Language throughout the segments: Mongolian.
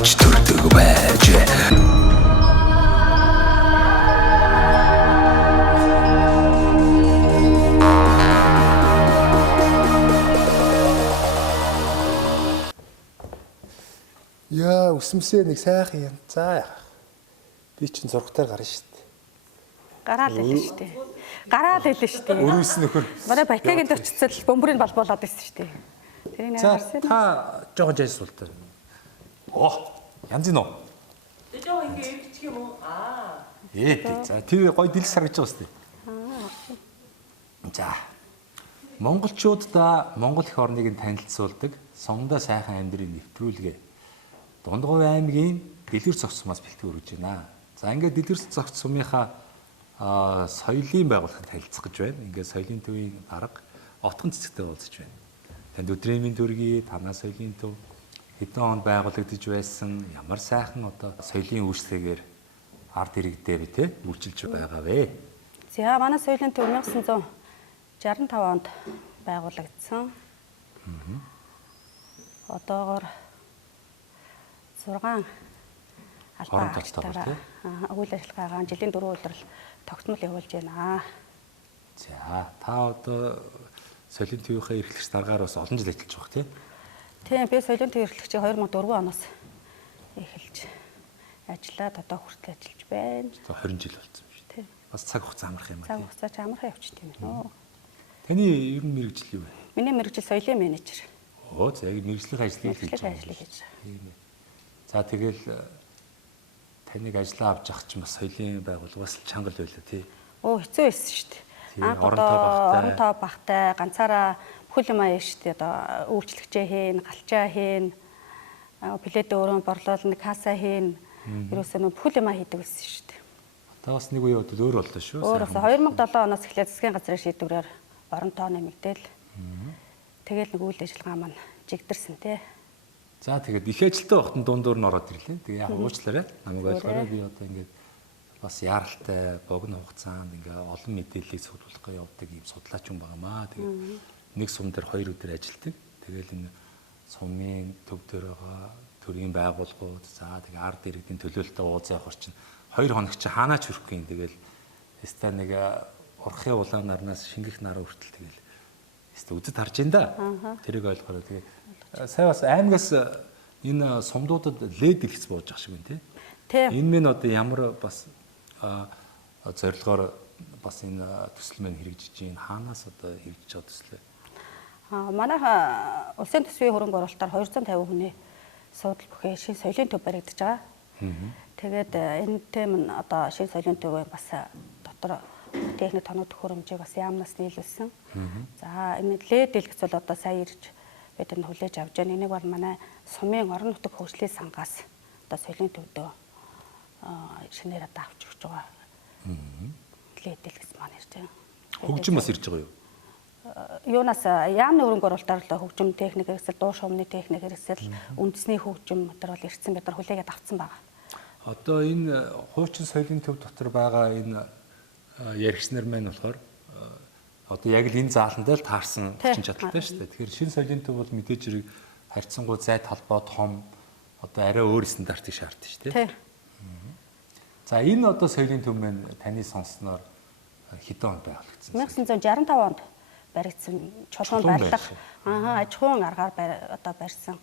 авч төрдөг байж. Яа, усмсээ нэг сайхан юм. За яах. Би чинь зургатаар гарна шүү дээ. Гараал хэлнэ шүү дээ. Гараал хэлнэ шүү дээ. Өрөөс нөхөр. Манай Батягийн төрчцөл бөмбөрийг болбуулад байсан шүү дээ. Тэрийг За харсан. та жоохон жайс суултаа. Янз нь уу? Тэ жоо ингэ эргэчих юм уу? За тэр гой дэлс харагдаж байгаа шүү дээ. За. Монголчуудаа Монгол их орныг танилцуулдаг сумдаа сайхан амьдрын нэвтрүүлгээ. Дундгов аймгийн Дэлгэр цогц сумаас бэлтгэл өргөж байна. За ингээд Дэлгэр цогц сумынхаа соёлын байгууллагад танилцах гэж байна. Ингээд соёлын төвийн дарга отгон цэцэгтэй уулзаж байна. Танд өдрийн мэнд төргий, танаа соёлын төв хэдэн онд байгуулагдаж байсан, ямар сайхан одоо соёлын үйлчлэгээр ард иргэдээр те үйлчилж байгаа вэ? За манай соёлын төв 1965 онд байгуулагдсан. Одоогоор 6 албан агчдаараа үйл ажиллагаагаа жилийн 4 өдрөл тогтмол явуулж байна. За та одоо соёлын төвийнхээ эрхлэгч даргаар бас олон жил ажиллаж байгаа тийм? Тийм, би соёлын төв эрхлэгчийг 2004 оноос эхэлж ажиллаад одоо хүртэл ажиллаж байна. 20 жил болсон юм шүү. Тийм. Бас цаг хугацаа амарх юм Цаг аа. хугацаа ч амархан явчихт юм байна. Таны ер нь мэрэгжил юу вэ? Миний мэргэжил соёлын менежер. За яг мэрэгжлийн ажлыг хийж Мэргэжлийн байгаа. ажлыг хийж байгаа. Тийм ээ. За тэгэл таныг ажиллаа авч явах чинь бас соёлын байгууллагаас л чангал байлаа тий. Хэцүү байсан шүү дээ. Тийм, Анх орон одоо тоо багтай. орон тоо багтай ганцаараа бүхэл юм аяа шүү дээ. Одоо үйлчлэгчээ хийн, галчаа хийн, пледэ өрөө борлуулна, каса хийн. Ерөөсөө нөө бүхэл юм хийдэг байсан шүү дээ. Одоо бас нэг үе бодвол өөр боллоо шүү. Өөрөөсөө 2007 оноос эхлээд засгийн газрын шийдвэрээр орон тоо нэмэгдээл. Тэгэл нэг үйл ажиллагаа маань жигдэрсэн тий. За тэгээд их ажилтай байхад дундуур нь ороод ирлээ. Тэгээ яг уучлаарай. Намайг ойлгоорой. Би одоо ингээд бас яаралтай богино хугацаанд ингээ олон мэдээллийг цуглуулах явдаг юм судлаач юм байнамаа. Тэгээд нэг сум дээр 2 өдөр ажилладаг. Тэгээл энэ сумын төв дээр байгаа төрийн байгууллагууд за тэгээ ард иргэдийн төлөөлөлтөд уулзах явах чинь 2 хоног чи хаанаач хүрэхгүй юм. Тэгээл яста нэг урхын улаан нарнаас шингэх нараа хүртэл тэгээл яста үзэд харж ин да. Тэрийг ойлгоорой. Тэгээ сая бас аймагаас энэ сумдуудад лед дэлгэц бууж ах шиг байна тий. Тийм. Энэ мэн одоо ямар бас зорилгоор бас энэ төсөл мэн хэрэгжиж чинь хаанаас одоо хэрэгжиж байгаа төслөө? Манайха улсын төсвийн хөрөнгө оруулалтаар 250 хүний суудал бүхий шин соёлын төв баригдаж байгаа. Тэгээд энэтэй мань одоо шин соёлын төвөө бас дотор техник тоног төхөөрөмжийг бас яамнаас нийлүүлсэн. За энэ лед дэлгэц бол одоо сая ирж бид энэ хүлээж авч байгаа. Энийг бол манай сумын орон нутаг хөгжлийн сангаас одоо соёлын төвдөө шинээр одоо авч өгч байгаа. Лед дэлгэц маань ирж байгаа. Хөгжим бас ирж байгаа юу? Юунаас яамны хөрөнгө оруулалтаар л хөгжим техник хэрэгсэл, дуу шуумны техник хэрэгсэл, үндэсний хөгжим өдр бол ирсэн бид нар хүлээгээд авцсан байгаа. Одоо энэ хуучин соёлын төв дотор байгаа энэ яригчнэр маань болохоор одоо яг л энэ заалтандаа л таарсан хүчин чадалтай шүү дээ. Тэгэхээр шинэ соёлын төв бол мэдээж хэрэг харьцангуй зай талбай том одоо арай өөр стандартыг шаарддаг шүү дээ. За энэ одоо соёлын төв маань таны сонсноор хэдэн онд байгуулагдсан? 1965 онд баригдсан чулуун барилга аж ахуйн аргаар одоо барьсан.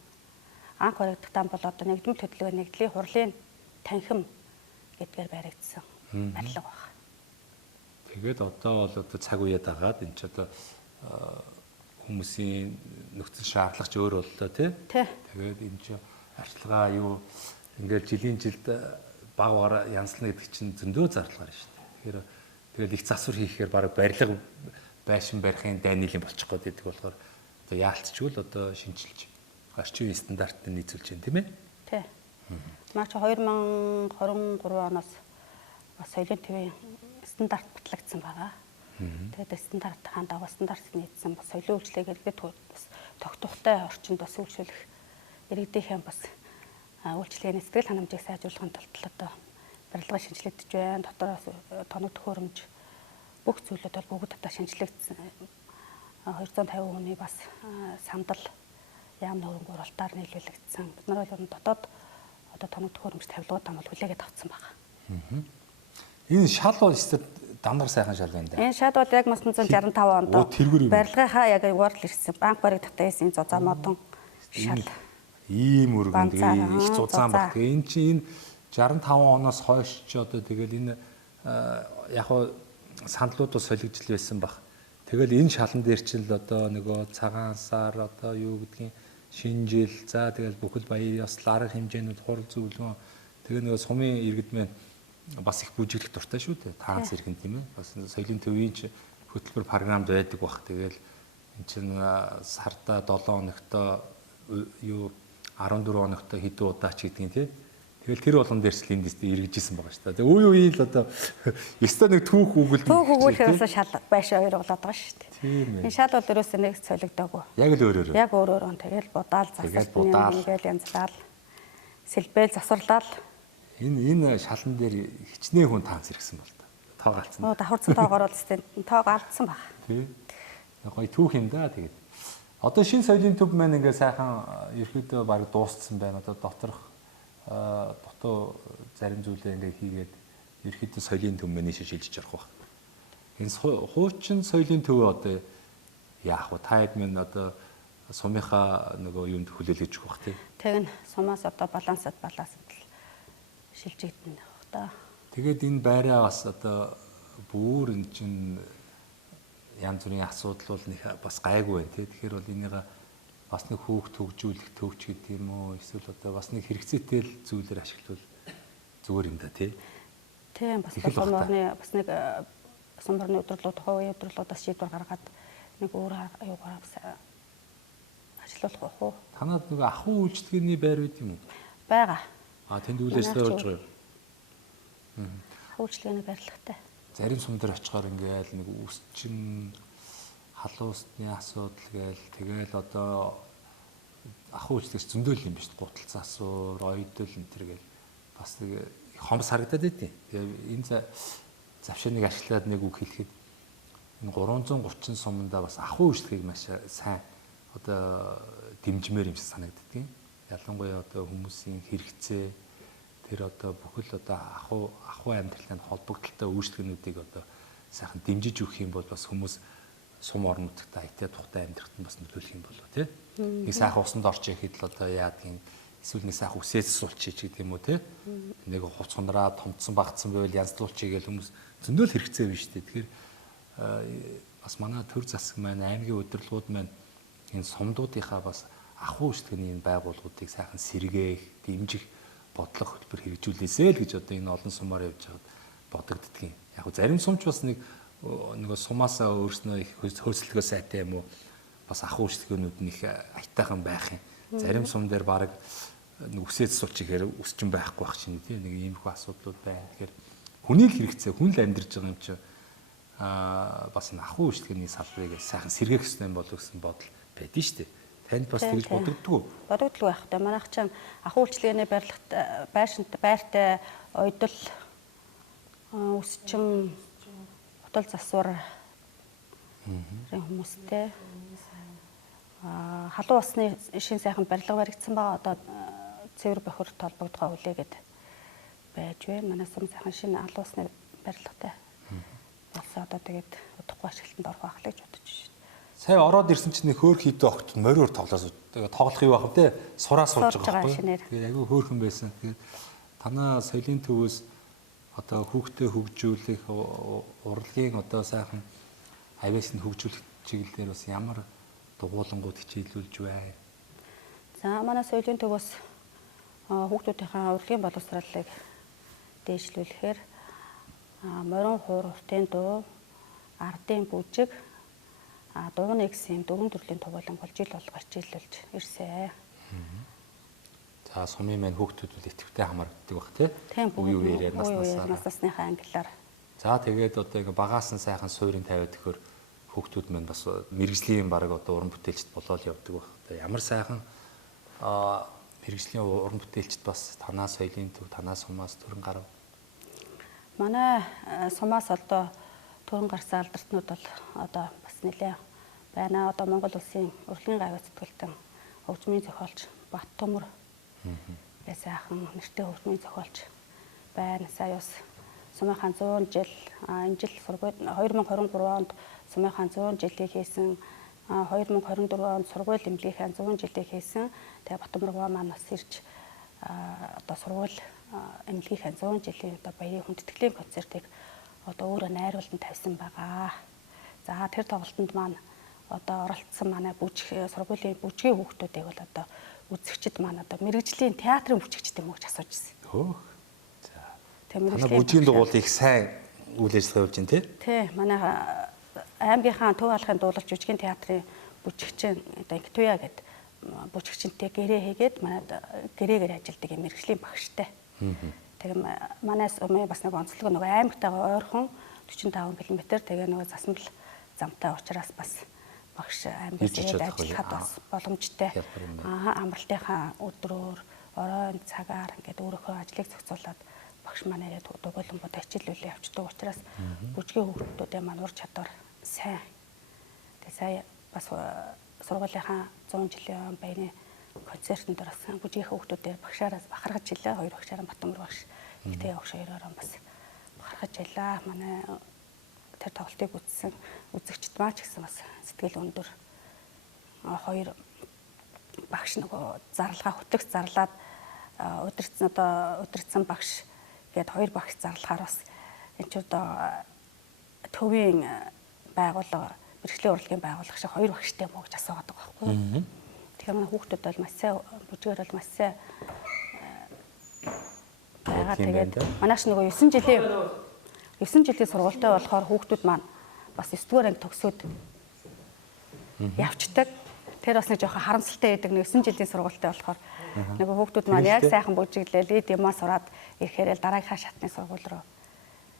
Анх баригдахтаа бол одоо нэгдмэл хөдөлгөөний нэгдлийн хурлын танхим гэдгээр баригдсан барилга байна. Тэгээд одоо бол одоо цаг үеэд агаад энэ ч одоо хүмүүсийн нөхцөл шаардлагач өөр боллоо тий. Тэгээд энэ ч арчилгаа юу ингээл жилийн жилд багаар янзлна гэдэг чинь зөндөө зардалгаар шүү дээ. Тэгэхээр их засвар хийхээр баг барилга байшин барихын дайнилын болчих гээд байдаг болохоор одоо яалтчгүй л одоо шинжилж орчин үеийн стандартыг нийцүүлж байна тийм ээ. Тий. Маш 2023 оноос соёлын төвийн стандарт батлагдсан байгаа. Тэгээд стандартын дагуу стандартыг нийцсэн бас соёлын үйлчлэгийг иргэдэд бас тогтвортой орчинд бас үйлчлүүлэх иргэдийнхэн бас үйлчлэгийн сэтгэл ханамжийг сайжруулахын тулд одоо барилга шинжилэгдэж байна. Дотороос тоног төхөөрөмж бүх зүйлүүд бол бүгд одоо шинжилэгдсэн. 250 хүний бас сандал яамны хөрөнгө оруулалтаар нийлүүлэгдсэн. Бид нар бол дотоод одоо тоног төхөөрөмж тавилгуудаа бол хүлээгээд авсан байгаа. Энэ шал бол өстой дамнар сайхан шал байна да. Энэ шал бол яг 1965 онд барилгынхаа яг уурал ирсэн банк бариг татсан зузаан модон шал. Ийм өргөн тэгээ их зузаан баг. Тэгээ эн чинь энэ 65 оноос хойш ч одоо тэгэл энэ яг хоо сандлууд бол солигдол байсан баг. Тэгэл энэ шалан дээр чинь л одоо нөгөө цагаан сар одоо юу гэдгийг шинжил за тэгэл бүхэл баяр ёслол арга хэмжээнүүд хурал зөвлөгөө тэгээ нөгөө сумын иргэд мэн бас их бүжиглэх дуртай шүү дээ. Таанц иргэн тийм ээ. Бас соёлын төвийн ч хөтөлбөр програмд байдаг бах. Тэгэл эн чинь сарда 7 хоногтой юу 14 хоногтой хэдэн удаа ч гэдгийг тийм. Тэгэл тэр болгон дээрс л энд эргэжсэн байгаа шүү дээ. Үе үеийн л одоо ёстой нэг түүх өгөл түүхээс шал байшаа хоёр болоод байгаа шүү дээ. Тийм ээ. Энэ шал бол ерөөсөө нэг солигдоогүй. Яг л өөрөөр. Яг өөрөөр нь тэгэл будаал засал нэгэл янзлал сэлбэл засварлал. Энэ шалан дээр хичнээн хүн таанц иргсэн бол тоо галцсан. Давхарцсан тоогоор бол тоог алдсан баг. Тийм. Гоё түүх юм да тэгээд. Одоо шинэ соёлын төв маань ингээ сайхан ерөөдөө баг дууссан байна. Одоо доторх дутуу зарим зүйлээ ингээ хийгээд ерөөдөө соёлын төв маань нийшээ шилжиж явах баг. Энэ хуучин соёлын төв одоо яах вэ? Та хэд минь одоо сумынхаа нөгөө юунд хүлээлгэж өгөх бах тийм. Тэг нь сумаас одоо балансад шилжигдэнэ байх та. Тэгээд энэ байраа бас одоо бүр эн чин янз бүрийн асуудал бол нэг бас гайгүй байна тий. Тэгэхээр бол энийг бас нэг хүүхд төгжүүлэх төвч гэдэг юм уу эсвэл одоо бас нэг хэрэгцээтэй л зүйлээр ашиглавал зүгээр юм да тий. Тийм бас суморны бас нэг суморны өдрөлүүд хувийн өдрөлүүдээс шийдвэр гаргаад нэг өөр аюугаар ажиллах уу? Танад нэг ахуй үйлчлэгээний байр байд юм уу? Бага. Тэнд үйл ажиллагаа болж байгаа юу? Үйлчлэгээний барилгатай. Зарим сум дээр очихоор ингээл нэг үсчин халуун усны асуудал гээл тэгэл одоо ахуй үйлчлэгч зөндөөл юм биш гуталцсан асуур, ойдол энэ төр гээл бас нэг хомс харагдаад байдیں۔ Тэгээ энэ завшааныг ашиглаад нэг үг хэлэхэд энэ 330 сумдаа бас ахуй үйлчлэгийг маш сайн одоо дэмжмээр юм шиг санагддаг юм. Ялангуяа одоо хүмүүсийн хэрэгцээ тэр одоо бүхэл одоо ахуй амьдралын холбогдлолтой үйлчлэгнүүдийг одоо сайхан дэмжиж өгөх юм бол бас хүмүүс сум орон нутагт айтаа тухтай амьдрахад бас нөлөөлөх юм болоо тий. Нэг сайхан усанд орчих ихэд л одоо яадгийн эсвэл нэг сайхан үсээс суулчих гэдэг юм уу тий. Нэг хувц хунраа томцсон багцсан байвал янзлуулчих гээл хүмүүс зөндөл хэрэгцээ биш тий. Тэгэхээр бас манай төр засаг маань аймгийн удирдлагууд маань энэ сумдуудынхаа бас ахуй үйлчлэгээний байгууллагуудыг сайхан сэргээх, дэмжих бодлого хөтөлбөр хэрэгжүүлээсэй л гэж одоо энэ олон сумаар явж байгаад бодогддөг юм. Яг зарим сумч бас нөгөө сумаасаа өөрснөө их хөөцөлгөө сайтай юм уу бас ахуй үйлчлэгээнүүд нь их аятайхан байх юм. Зарим сум дээр баг нэг үсээд суулч ихээр өсчин байхгүй байх чинь тийм нэг иймэрхүү асуудлууд байна. Тэгэхээр хүний л хэрэгцээ, хүн л амьдарч байгаа юм чи бас энэ ахуй үйлчлэгээний салбарыг сайхан сэргээх ёстой юм болов гэсэн бодол байдэн шүү дээ. Танд бас тэгж бодогддог уу? Бодогддог байх та. Манайх чинь ахуй үйлчлэгээний барилгат байртай ойдол үсчин хотол засвар хүмүүстэй халуун усны шин сайхан барилга баригдсан байгаа. Одоо цэвэр бохирт холбогдгоо хүлээгээд байж байна. Манай сум сайхан шинэ халуун усны барилгатай болсон. Одоо тэгээд удахгүй ашиглалтанд орох байх л гэж бодож байна. Сая ороод ирсэн чинь нэг хөөх хитэ огт мориор тоглоос тоглох юу байх вэ? Сураа сууж байгаа байхгүй. Тэгээд айгүй хөөхөн байсан. Тэгээд танаа соёлын төвөөс одоо хүүхдэд хөгжүүлэх урлагийн одоо сайхан авиас нь хөгжүүлэх чиглэлээр бас ямар дугуулангууд хичээлүүлж байна. За манай соёлын төвөөс хүүхдүүдийнхээ урлагийн боловсролыг дээшлүүлэхээр морин хуур, уртын дуу, ардын бүжиг дууны гэсэн 4 төрлийн тугуулан болж ил болгож хичээлүүлж ирсэн. За сумын маань хүүхдүүд үл идэвхтэй хамаардаг бах тийм. Үе үеэр насныхаа ангиллаар. За тэгээд одоо ингээ багаас нь сайхан суурин тавиад өгөхөр хүүхдүүд маань бас мэрэгжлийн баг одоо уран бүтээлчд болоод явдаг бах. Ямар сайхан мэрэгжлийн уран бүтээлчд бас танаа соёлын төв, танаа сумаас төрөн гарав. Манай сумаас одоо төрөн гарсан алдартнууд бол одоо бас нэлээ байна. Одоо Монгол улсын урлагийн гавьяа зүтгэлтэн хөгжмийн зохиолч Бат Төмөр Тэгээ сайхан нэртэй хөгжмийн зохиолч байна. Сая бас Сумынхаа 100 жил энэ жил сургууль 2023 онд Сумынхаа 100 жилийг хийсэн 2024 онд сургууль эмнэлгийнхаа 100 жилийг хийсэн. Тэгээ Батбармаа маань бас ирж одоо сургууль эмнэлгийнхаа 100 жилийн одоо баярын хүндэтгэлийн концертыг одоо өөрөө найруулан тавьсан байгаа. За тэр тоглолтод маань одоо оролцсон манай сургуулийн бүжгийн хүүхдүүдийг бол одоо үзэгчд маань одоо мэрэгжлийн театрын бүжигчд юм уу гэж асууж ирсэн. Хөөх. За. Тэгээ Манай бүжгийн дугуйл их сайн үйл ажиллагаа явуулж байна тий? Тий, манай аймгийнхаа Төв алхын дуулалч бүжгийн театрын бүжигчин одоо Инктуя гэдэг бүжигчинтэй гэрээ хийгээд манайд гэрээгээр ажилладаг юм мэрэгжлийн багштай. Тэгээ манайс бас нэг онцлог нэг аймагтайгаа ойрхон 45 км тэгээ нэг засмал замтай учраас бас багш аймагаас ирээд ажиллахад бас боломжтой. Амралтынхаа өдрөөр оройн цагаар ингээд өөрийнхөө ажлыг зохицуулаад багш манай ирээд дугуйлангууд хичээлүүлээ явчихдаг учраас бүжгийн хүүхдүүдээ маань ур чадвар сайн. Тэгээ сая бас сургуулийнхаа 100 жилийн баярын концертанд орсон бүжгийн хүүхдүүдээ багшаараас бахархаж илээ. Хоёр багшаараа Батбар багш, ихтэй багш хоёроо бас бахархаж илээ. Манай тэр тоглолтыг үзсэн үзэгчд маа ч гэсэн бас сэтгэл өндөр хоёр багш нөгөө зарлага хөтлөгч зарлаад удирдсан багш гээд хоёр багш зарлахаар бас энэ ч одоо төвийн байгууллага мэрэгжлийн урлагийн байгууллага шиг хоёр багштай мөн гэж асуугаад байгаа байхгүй юу. Тэгэхээр манай хүүхдүүд бол маш сайн бүжгээр бол маш сайн байгаа. Тэгээд манайш нөгөө 9 жилийн сургуультай болохоор хүүхдүүд маань бас 9 дугаар анги төгсөөд явцдаг. Тэр бас нэг жоохон харамсалтай байдаг. 9 жилийн сургуультай болохоор нөгөө хүүхдүүд маань яг сайхан бүжиглээ лид юмаа сураад ирэхээр дараагийнхаа шатны сургууль руу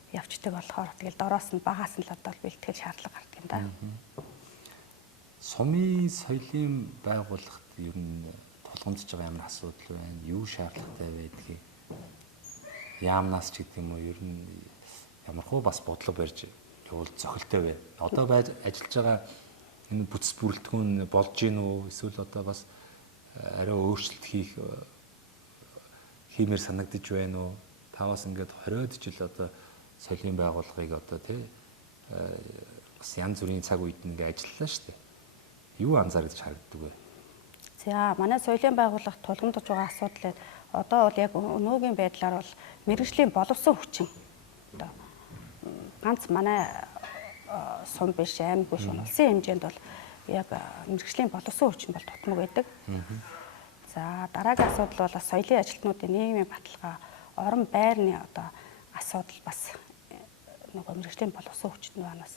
явцдаг болохоор тэгэл дороос нь багаас нь л одоо бэлтгэл шаардлага гардаг юм да. Сумын соёлын байгууллагт ер нь тулгамдж байгаа ямар асуудал байна? Юу шаардлагатай байдгийг? Яамнаас ч гэдэг юм уу ер нь ямархуу бас бодлого барьж явуул зохилтой байна. Одоо байж ажиллаж байгаа энэ бүтц бүрэлдэхүүн болж гин үү? Эсвэл одоо бас арай өөрчлөлт хиймээр санагдаж байна уу? Та бас ингээд 20-од жил одоо соёлын байгууллагыг одоо тий бас янз бүрийн цаг үед ингээд ажиллалаа шүү дээ. Юу анзаарч харагддаг вэ? За манай соёлын байгууллагт тулгамдж байгаа асуудал одоо бол яг өнөөгийн байдлаар бол мэрэгжлийн боловсон хүчин. Одоо ганц манай сум биш аймаг биш улсын хэмжээнд бол яг мэрэгжлийн боловсон хүчин бол тутмаг байдаг. За дараагийн асуудал бол соёлын ажилтнуудын нийгмийн баталгаа, орон байрны одоо асуудал бас нөгөө мэрэгжлийн боловсон хүчнээс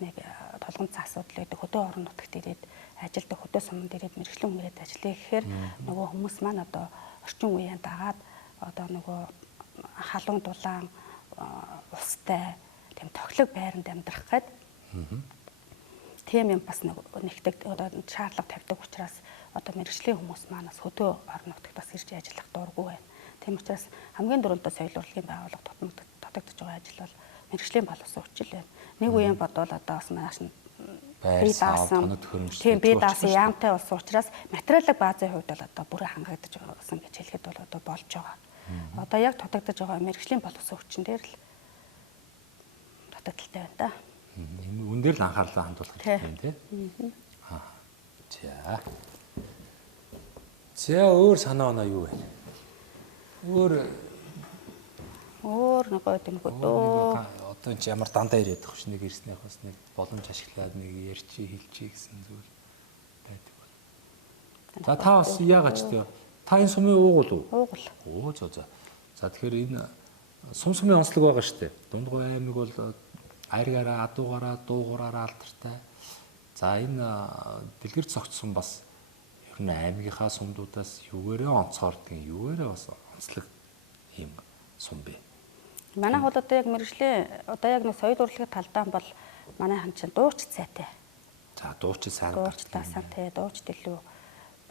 нэг тулгамдсан асуудал байдаг. Хөдөө орон нутагт ирээд ажилдаг хөдөө суманд ирээд мэрэгжлийн хүн ирээд ажиллая гэхээр нөгөө хүмүүс маань одоо орчин үеийн дагаад одоо нөгөө халуун дулаан устай тийм тоглог байранд амьдрах гээд тийм юм бас нэгдэг одоо шаардлага тавьдаг учраас одоо мэрэгжлийн хүмүүс манаас хөдөө орон нутагт бас ирж ажиллах дурггүй байна. Тийм учраас хамгийн дөрөвдөө соёл урлагийн байгууллага татагдж байгаа ажил бол мэрэгжлийн боловсон хүчил байна. Нэг үеийн бодвол одоо бас манайш би даасан яамтай болсон учраас материалын баазын хувьд бол одоо бүрэн хангагдаж байсан гэж хэлэхэд бол одоо болж байгаа. Одоо яг татагдж байгаа мэрэгжлийн боловсон хүчин дээр л татагдaltaй байна да. Үн дээр л анхаарлаа хандуулах хэрэгтэй юм тий. За өөр санаа оноо юу вэ? Өөр нөгөө тэмхүү одоо энэ ямар дандаа ирээд байгаа ш нэг ирснийх бас нэг боломж ашиглаад нэг ярьчи хэлчи гэсэн зүйл байдаг бол. За та бас яагаад ч тийм та энэ сумын уугуул уу? Уугуул. Оо за. За тэгэхээр энэ сумын онцлог байгаа штэ. Дундгой аймаг бол айргаараа, адуугаараа, дуугаараа алдартай. За энэ дэлгэр цогцсон бас ер нь аймгийнхаа сумдуудаас юугээрээ онцгордог, юугээрээ бас онцлог юм сум бэ? Манайх бол одоо яг мэрэгжлийн одоо яг нэг соёл урлагийн талдаа бол манайхан чинь дууч сайтай. За дууч сайн. Дууч таасан тий дууч дэлгүү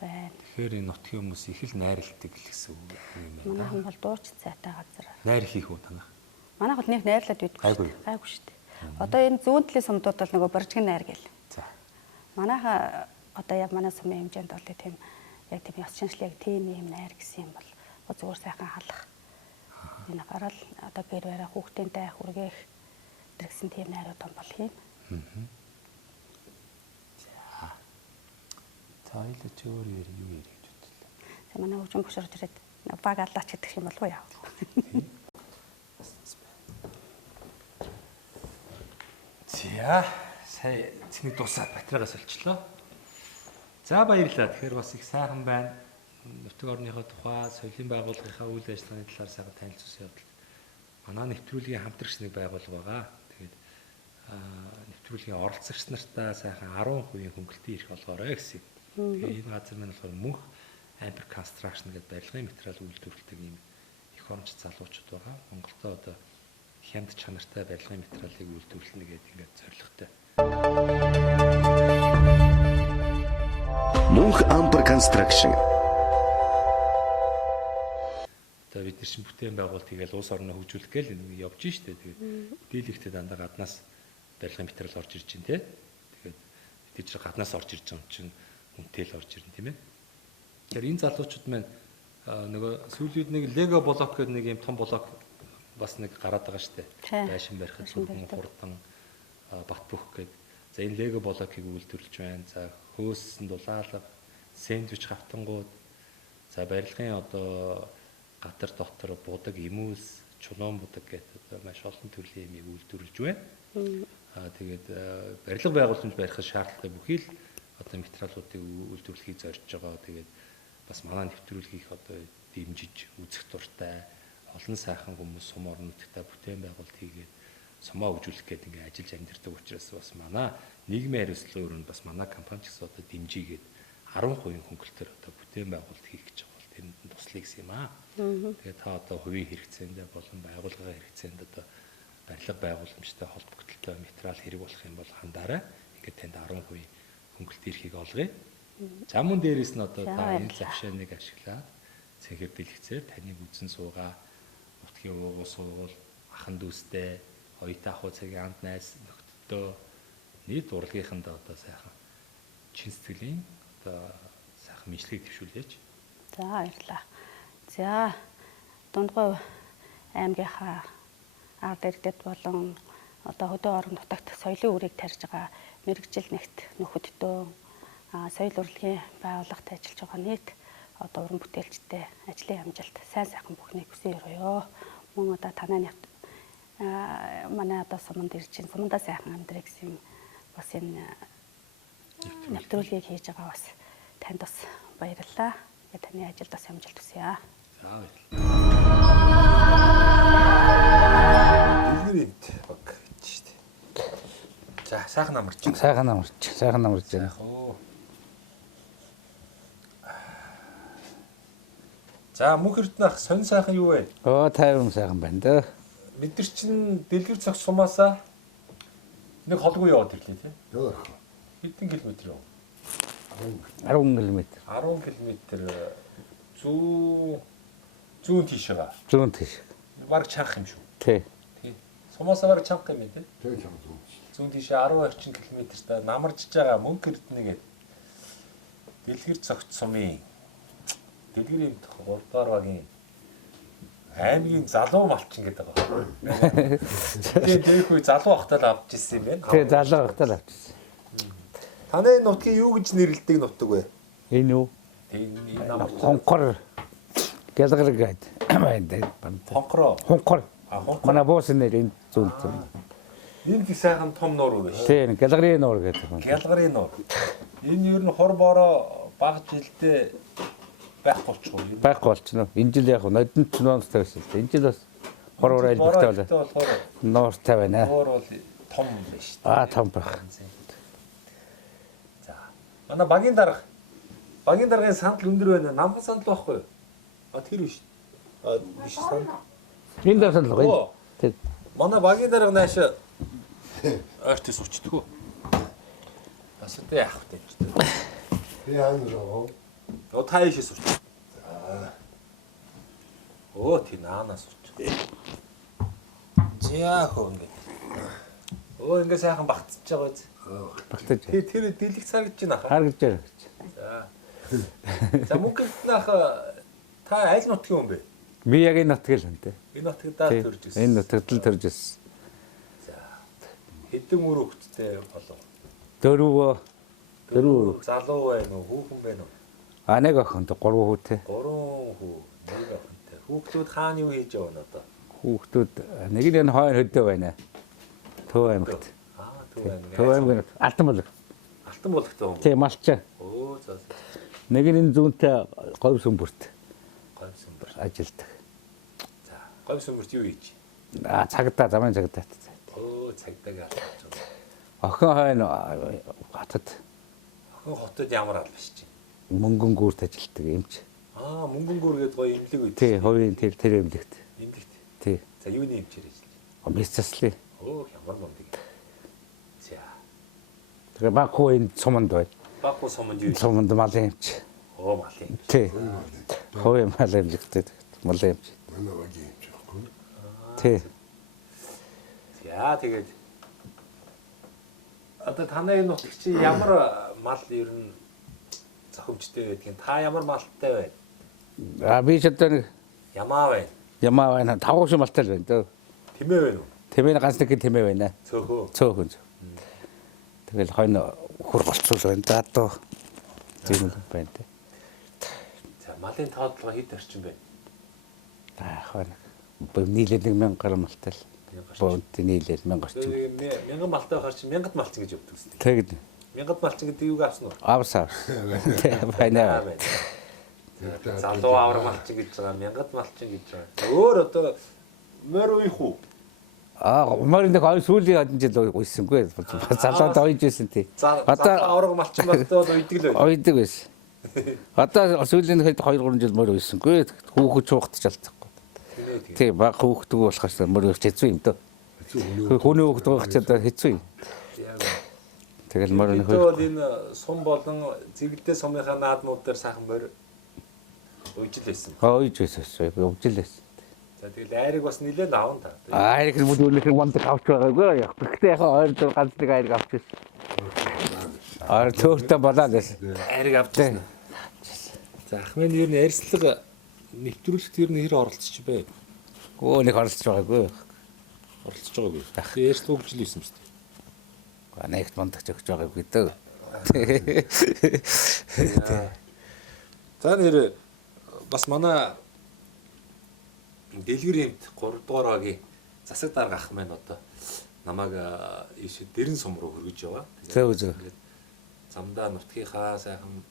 байна. Тэгэхээр энэ нутгийн хүмүүс их л найрладаг гэсэн үг юм байна. Манайхан бол дууч сайтай газар. Найр хийх үү танах? Манайх бол нэг найрлаад байдгүй шүү дээ. Гайгүй шүү дээ. Одоо энэ зүүн талын сумдууд бол нөгөө боржгын найр гэл. За. Манайха одоо яг манай сумын хэмжээнд бол тийм яг тийм ёс шинжлэл яг тийм юм найр гэсэн юм бол зүгээр сайхан халах. Энэ гараал одоо гэр бараа хүүхдэнтэй хүргээх гэсэн тийм найруу том болох юм. За ойлооч өөр юу ярих гэж бодлоо. За манай хөгжим багш орж ирээд баг аллаач гэдэг юм болов уу яа. За сая цэнийг дуусаад батарейгаас олчлоо. За баярлалаа. Тэгэхээр бас их сайхан байна. Нутаг орныхоо тухай, соёлын байгууллагынхаа үйл ажиллагааны талаар сайхан танилцуулсан явдал. Манай нэвтрүүлгийн хамтрагч нэг байгууллага байгаа. Тэгээд нэвтрүүлгийн оролцогч нартаа сайхан 10% хөнгөлтийн эрх олгоорой гэсэн. Тэгээд энэ газар маань болохоор мөнх Amber Construction гэдэг барилгын материал үйлдвэрлэдэг юм их оромж залуучууд байгаа. Монголдо одоо хямд чанартай барилгын материалыг үйлдвэрлэнэ гэдэг ингээд зорилготой. Мөнх Amber Construction. Одоо бид нар чинь бүтээн байгуулалт хийгээл улс орноо хөгжүүлэх гээл нэг явж штэ. Тэгээд дийлэгтээ дандаа гаднаас барилгын материал орж ирж байна те. Тэгээд бид чинь гаднаас орж ирж байгаа юм чинь үнэтэй л орж ирнэ тийм ээ. Тэгэхээр энэ залуучууд маань нөгөө сүүлийн нэг Lego блок гэдэг нэг юм том блок бас нэг гараад байгаа штэ. Байшин барихад зөвхөн хурдан бат бөх гэдэг. За энэ Lego блокийг үйлдвэрлэж байна. За хөөссөн дулаалга, сэндвич хавтангууд, за барилгын одоо гатар дотор будаг эмүүлс, чулуун будаг гэдэг одоо маш олон төрлийн юмыг үйлдвэрлэж байна. Тэгээд барилга байгууламж барихад шаардлагатай бүхий л одоо материалуудыг үйлдвэрлэхийг зорж байгаа. Тэгээд бас манай нэвтрүүлгийг одоо дэмжиж үзэх дуртай олон сайхан хүмүүс сум орон нутагтаа бүтээн байгуулалт хийгээд сумаа хөгжүүлэх гэдэг ингээ ажиллаж амьдардаг учраас бас манай нийгмийн хариуцлагын өрөөнд бас манай компани ч гэсэн одоо дэмжигээд 10% хөнгөлтөөр одоо бүтээн байгуулалт хийх гэж байгаа бол тэрэнд нь туслая гэсэн юм аа. Тэгээд та одоо хувийн хэрэгцээндээ болон байгууллагын хэрэгцээнд одоо барилга байгууламжтай холбогдолтой материал хэрэг болох юм бол хандаарай. Ингээд танд 10% хөнгөлт эрхийг олгоё. За мөн дээрээс нь одоо та энэ завшааныг ашиглаад цэнхэр бэлгэцээр таныг үзэн суугаа. Нутгийн уугуул суувал ахан дүүстэй оюутан ахуй цагийн анд найз нөхдөдөө нийт урлагийнханд одоо сайхан чин сэтгэлийн одоо сайхан мэдлэгийг төвшүүлээч. За баярлалаа. За дундгой аймгийнхаа ард иргэдэд болон одоо хөдөө орон нутагт соёлын үрийг тарьж байгаа мэрэгжил нэгт нөхөддөө соёл урлагийн байгууллагад ажиллаж байгаа нийт одоо уран бүтээлчтэй ажлын амжилт сайн сайхан бүхнийг хүсэн өрөөё. Мөн одоо танай манай одоо суманд ирж чинь сумандаа сайхан амьдрэх гэсэн бас энэ нэвтрүүлгийг хийж байгаа бас танд бас баярлалаа. Таны ажилд бас амжилт хүсье. За баярлалаа. Илгэрэнт баг гэж штэ. За сайхан амарч. Сайхан амарч байна. За мөнх эрдэнэх сонь сайхан юу вэ? Тайван сайхан байна да. Бид нар чинь дэлгэр цогц сумаасаа нэг холгүй яваад ирлээ тийм. Хэдэн километр юу? 10 км. 10 км зүүн тийшээ. Зүүн тийш. Бараг чанх юм шүү. Тий. Сумаасаа бараг чанх юм тий. Тий чанх зүүн. Зүүн тийшээ 10 орчим километртай намаржж байгаа мөнх эрдэнэгээд дэлгэр цогц сумын дэлгэрийн 3 дугаар багийн аймгийн залуу малчин гэдэг байгаа. Тэгээд тэрх үе залуу ахтал авч ирсэн юм байна. Тэгээд залуу ахтал авч ирсэн. Таны нутгийг юу гэж нэрлэдэг нутаг вэ? Энэ юу? Энэ нам Хонхор Гэлгэр гэдэг байна да. Хонхороо. Хонхор. Манай буусын нэр энэ зүүн зүүн. Энэ их сайхан том нуур үү? Тийм, Гэлгэрийн нуур гэдэг. Гэлгэрийн нуур. Энэ ер нь хор бороо баг жилдээ байхгүй болчихоо. Байхгүй болчихно. Энэ жил яг нодон цуноос тавьсан. Энэ жил бас хор ураа илбэгтэй болоо. Нууртай байна. Нуур бол том байна шүү дээ. Том байх. За. Манай багийн даргын сандал өндөр байна. Намхан сандал байхгүй юу? Тэр биш. Биш сандал. Энэ дөр сандал гоё. Тэг. Манай багийн дарга нааш ойртос учдаг уу? Бас тэ яах вэ? Би аанаа. Та ийшээс уч. Тий наанаас уч. Зяа хөө ингэ. Ингэ сайхан багтж байгаа биз? Багтаж. Тэр дэлгэх царгаж байна хаа. Харагдаж байна. За. За мөнгөднөх Та аль нутгийн хүн бэ? Би яг энэ нутгийг л үнтэй. Энэ нутгадаа төрж ирсэн. Энэ нутагт л төрж ирсэн. Хэдэн үр хөвгттэй болов? Дөрөв залуу байна уу? Хүүхэн байна уу? нэг охин 3 хүүтэй. 3 хүү, 1 охинтой. Хүүхдүүд хаана юу хийж явна одоо? Хүүхдүүд нэг нь хойно хөдөө байна. Төв аймагт. Төв аймаг. Төв аймаг Алтан булаг. Алтан булгтай хүн. Тийм малчаа. Оо за. Нэг нь зүүнтэй говь сүмбүрт Говь сүмбэр. ажилдаг. За, говь сүмбэрт юу хийж? Цагдаа замын цагдаа. Оо цагдаагаа алж байгаа. Охин хойно хотод Охин хотод ямар албаш чинь? мөнгөн гүрт ажилдаг юмч. Мөнгөн гүр гэдэг гоё имлэг үү? Тий, хувийн тэр эмнэлэгт. Имлэгт. Тий. За юуны эмчээр ажиллаж? Месцэслээ. Оо ямар мундаг. За. Тэгээ баг хуу энэ суманд байна. Баггүй суманд юу? Суманд малын эмч. Оо малын эмч. Тий. Хувийн малын эмчтэй малын эмч. Манай багийн юм чихгүй. Тий. За тэгээд одоо танай энэ нутаг чи ямар мал ер нь зохимжтой байдгийг та ямар малтай байна? Би ч одоо нэг Ямаа байна. ямаа байна. 5 шим малтай л байна дөө. Тэмээ байна уу? Тэмээ ганц нэг тэмээ байна. Цөөхөө. Тэгэл хойно хүр болцуул байна. За дөө. Тийм байна те. За малын тоотлого хэд орчим бэ? Хойно. Нийлээд 1000 гаруй малтай л. Бонт нийлээд 1000 орчим. 1000 малтай байхаар чи 1000 малчин гэж өвдөг үстэй. Тэгэд 1000 малчин гэдэг юуг авсан уу? авсан. Байна. Залуу авар малчин гэж байгаа, 1000 малчин гэж байгаа. Өөр одоо морь уих уу? Морь нэг сүүлийн хэдэн жил уйсангүй. Залууд ойж байсан тий. Одоо авраг малчин болтой бол уйдаг л байна. Ойдаг байсан. Одоо сүүлийн хэд 2 3 жил морь уйсангүй. Хүүхэд чуугт ч алдахгүй. Тий, баг хүүхдүүд болохоос морь уйж хэцүү юм дөө. Хүний хүүхэд байх ч одоо хэцүү юм. Тэгэл морь нэг бол энэ сум болон зэглдээ сумынхаа наадмууд дээр сайхан морь уйж л байсан. Ойж байсан. Өвжил байсан. За тэгэл айрыг бас нилээн аавн та. Айрыг мөдөлөх мондөг авч байгаагүй. Гэхдээ яг ойр дээр ганц нэг айрыг авч байсан. Ойр төөртөө болоод байсан. Айрыг авчихсан. За ахмын ер нь ярьслага нэвтрүүлэхт ер нь хэр оролцож бэ? Нэг оролцож байгаагүй. Оролцож байгаагүй. Ярьслага өгч л байсан юм шүү дээ. Нэгт мондогч өгч байгаагүй дөө. За нэр бас манай дэлгэр хэмт 3 дугаар багийн засаг дарга ах маань одоо намайг ийш дэрэн сум руу хөргөж яваа. Тэгээд замдаа нутгийнхаа сайхан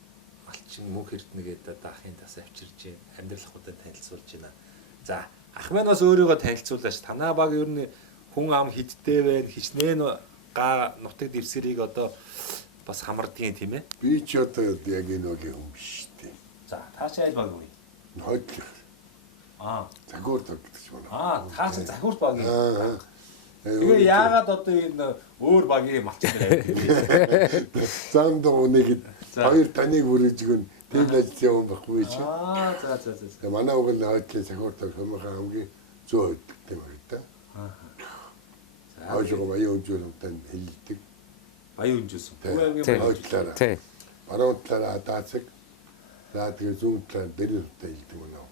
малчин мөнх эрдэнэ гэдэг ахын тас авчирж амьдралхуудад танилцуулж байна. За ах маань бас өөрийгөө танилцуулаач. Танаа баг ер нь хүн ам хидтэй байна. Хичнээн нутаг дэвсгэрийг одоо бас хамардгийн тийм ээ. Би ч одоо яг энэ үгийн юм биш тийм. За тааш айл баг үү? Хойдлох. Загвар тогтчих байна. Таас захиурт багийн. Тэгээ яагаад одоо энэ өөр багийн малчин байна? Зам доо нэг хоёр таныг бүрэж гэн тийм ажил явсан байхгүй чи. За. Манай уг нь хойдлын загвар тогтох юмхаа хамгийн зөө өгдөг юм байна да. Хойжоо баян өнжүүлэлтэн хэлдэг. Баян өнжүүлсэн. Хойдлаараа. тий. Баруун талаараа даацэг. За тэгээ зүүн талаар дэрэн хөтэй хэлдэг манай уг.